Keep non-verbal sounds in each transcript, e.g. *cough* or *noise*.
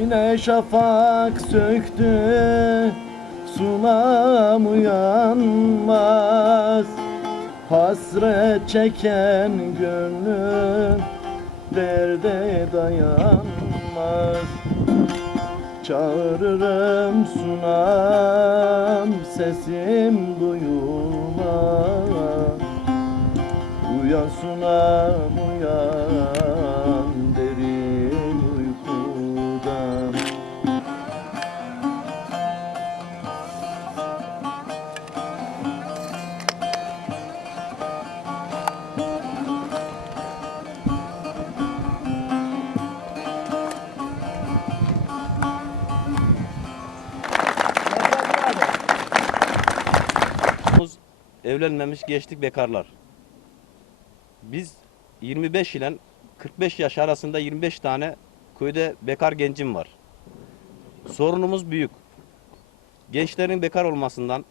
Yine şafak söktü Sunam uyanmaz Hasret çeken gönlüm Derde dayanmaz. Çağırırım sunam Sesim duyulmaz. Uyan sunam uyan evlenmemiş gençlik bekarlar. Biz 25 ile 45 yaş arasında 25 tane köyde bekar gencim var. Sorunumuz büyük. Gençlerin bekar olmasından,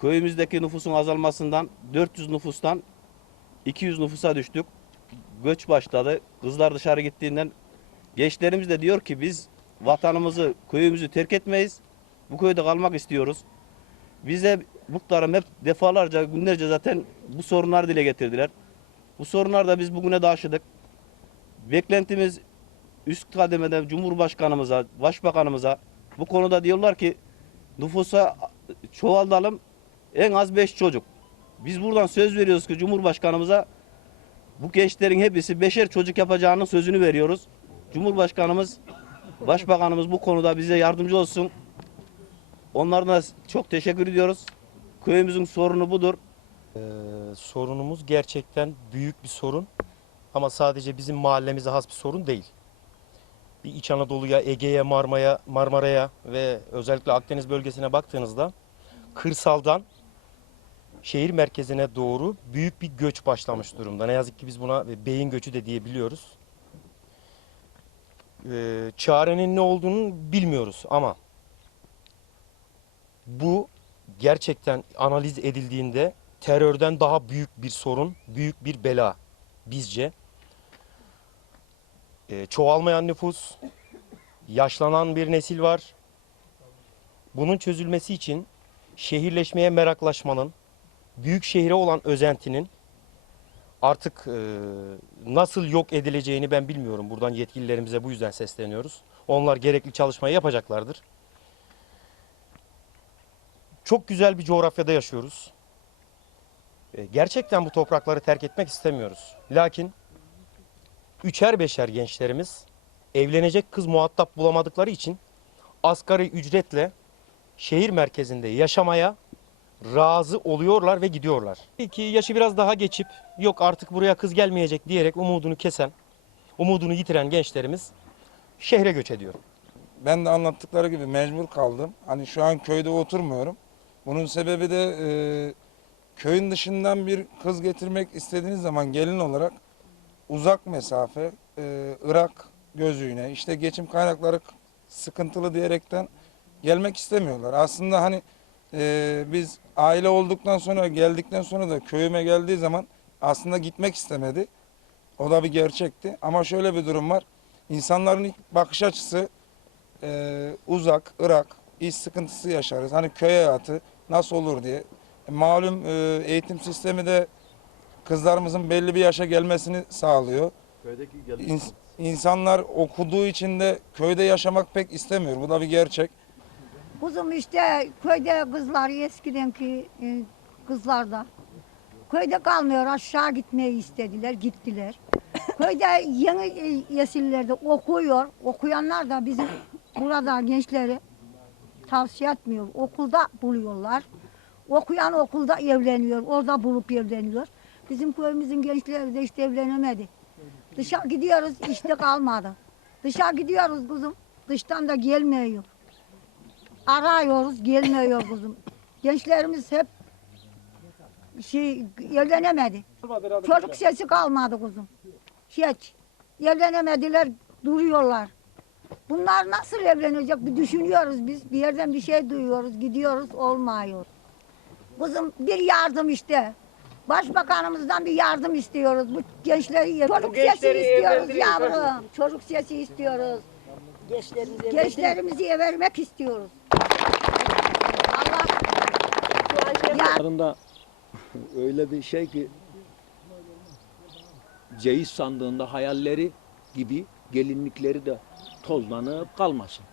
köyümüzdeki nüfusun azalmasından 400 nüfustan 200 nüfusa düştük. Göç başladı. Kızlar dışarı gittiğinden gençlerimiz de diyor ki biz vatanımızı, köyümüzü terk etmeyiz. Bu köyde kalmak istiyoruz. Bize muhtarım hep defalarca günlerce zaten bu sorunlar dile getirdiler. Bu sorunlar da biz bugüne de aşıdık. Beklentimiz üst kademede Cumhurbaşkanımıza, Başbakanımıza bu konuda diyorlar ki nüfusa çoğaltalım en az 5 çocuk. Biz buradan söz veriyoruz ki Cumhurbaşkanımıza bu gençlerin hepsi beşer çocuk yapacağının sözünü veriyoruz. Cumhurbaşkanımız, Başbakanımız bu konuda bize yardımcı olsun. Onlardan da çok teşekkür ediyoruz. Köyümüzün sorunu budur. Ee, sorunumuz gerçekten büyük bir sorun. Ama sadece bizim mahallemize has bir sorun değil. Bir İç Anadolu'ya, Ege'ye, Marmara'ya, Marmara'ya ve özellikle Akdeniz bölgesine baktığınızda kırsaldan şehir merkezine doğru büyük bir göç başlamış durumda. Ne yazık ki biz buna beyin göçü de diyebiliyoruz. Ee, çarenin ne olduğunu bilmiyoruz ama bu gerçekten analiz edildiğinde terörden daha büyük bir sorun, büyük bir bela bizce. Ee, çoğalmayan nüfus, yaşlanan bir nesil var. Bunun çözülmesi için şehirleşmeye meraklaşmanın, büyük şehre olan özentinin artık e, nasıl yok edileceğini ben bilmiyorum. Buradan yetkililerimize bu yüzden sesleniyoruz. Onlar gerekli çalışmayı yapacaklardır. Çok güzel bir coğrafyada yaşıyoruz. E, Gerçekten bu toprakları terk etmek istemiyoruz. Lakin üçer beşer gençlerimiz evlenecek kız muhatap bulamadıkları için asgari ücretle şehir merkezinde yaşamaya razı oluyorlar ve gidiyorlar. Ki yaşı biraz daha geçip yok artık buraya kız gelmeyecek diyerek umudunu kesen, umudunu yitiren gençlerimiz şehre göç ediyor. Ben de anlattıkları gibi mecbur kaldım. Hani şu an köyde oturmuyorum. Bunun sebebi de e, köyün dışından bir kız getirmek istediğiniz zaman gelin olarak uzak mesafe, e, Irak gözüyle işte geçim kaynakları sıkıntılı diyerekten gelmek istemiyorlar. Aslında hani e, biz aile olduktan sonra geldikten sonra da köyüme geldiği zaman aslında gitmek istemedi. O da bir gerçekti. Ama şöyle bir durum var. İnsanların ilk bakış açısı e, uzak, Irak, iş sıkıntısı yaşarız. Hani köy hayatı nasıl olur diye. E, malum e, eğitim sistemi de kızlarımızın belli bir yaşa gelmesini sağlıyor. İns- insanlar okuduğu için de köyde yaşamak pek istemiyor. Bu da bir gerçek. Kuzum işte köyde kızlar eskidenki e, kızlar da köyde kalmıyor aşağı gitmeyi istediler gittiler. *laughs* Köyde yeni nesillerde okuyor. Okuyanlar da bizim burada gençleri tavsiye etmiyor. Okulda buluyorlar. Okuyan okulda evleniyor. Orada bulup evleniyor. Bizim köyümüzün gençleri de işte evlenemedi. Dışarı gidiyoruz işte kalmadı. Dışarı gidiyoruz kuzum. Dıştan da gelmiyor. Arıyoruz gelmiyor kuzum. Gençlerimiz hep şey evlenemedi. Çocuk sesi kalmadı kuzum. Hiç. Evlenemediler, duruyorlar. Bunlar nasıl evlenecek bir düşünüyoruz biz. Bir yerden bir şey duyuyoruz, gidiyoruz, olmuyor. Kızım bir yardım işte. Başbakanımızdan bir yardım istiyoruz. Bu gençleri, çocuk sesi istiyoruz yavrum. Çocuk sesi istiyoruz. Gençlerimize Gençlerimizi vermek istiyoruz. Allah ya Yanlarında *laughs* öyle bir şey ki ceyiz sandığında hayalleri gibi gelinlikleri de tozlanıp kalmasın.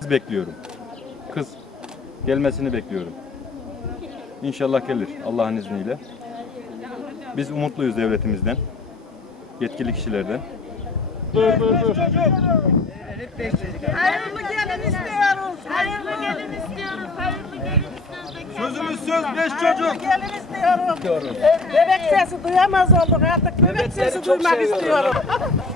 Kız bekliyorum. Kız gelmesini bekliyorum. İnşallah gelir Allah'ın izniyle. Biz umutluyuz devletimizden, yetkili kişilerden. Hayırlı gelin istiyoruz. Hayırlı gelin istiyoruz. Hayırlı gelin istiyoruz. Sözümüz söz beş çocuk. Gelin istiyoruz. Bebek sesi duyamaz olduk artık. Bebek sesi duymak istiyorum. *laughs*